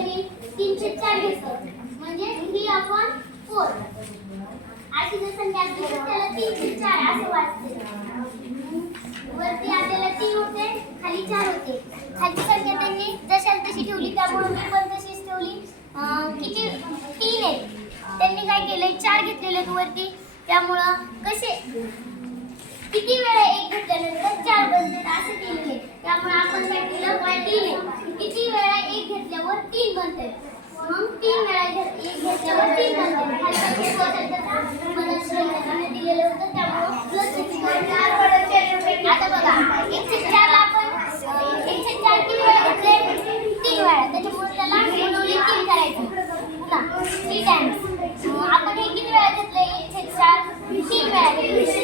छेद चार घेतो म्हणजे ही अपॉन फोर. अशी जर संख्या असली त्याला तीन चार असं वाटते वरती आपल्याला तीन होते खाली चार होते. खाली संख्या त्यांनी जशाला तशी ठेवली त्यामुळे मी पण तशीच ठेवली. किती? तीन आहेत. त्यांनी काय केलंय? चार घेतलेले आहेत वरती. त्यामुळं कसे? किती वेळा एक घेतल्यानंतर बंदे मग तीन वेळा एक घेतल्यावर तीन बंदे खालच्या स्वातंत्र्याचा मला श्रीलंकाने दिलेलं होतं त्यामुळे आता बघा एकशे चारला आपण एकशे चार किती वेळा घेतले तीन वेळा त्याच्यामुळे त्याला गुणवली तीन करायचं पुन्हा थ्री टाइम्स आपण हे किती वेळा घेतले एकशे चार तीन वेळा घेतले.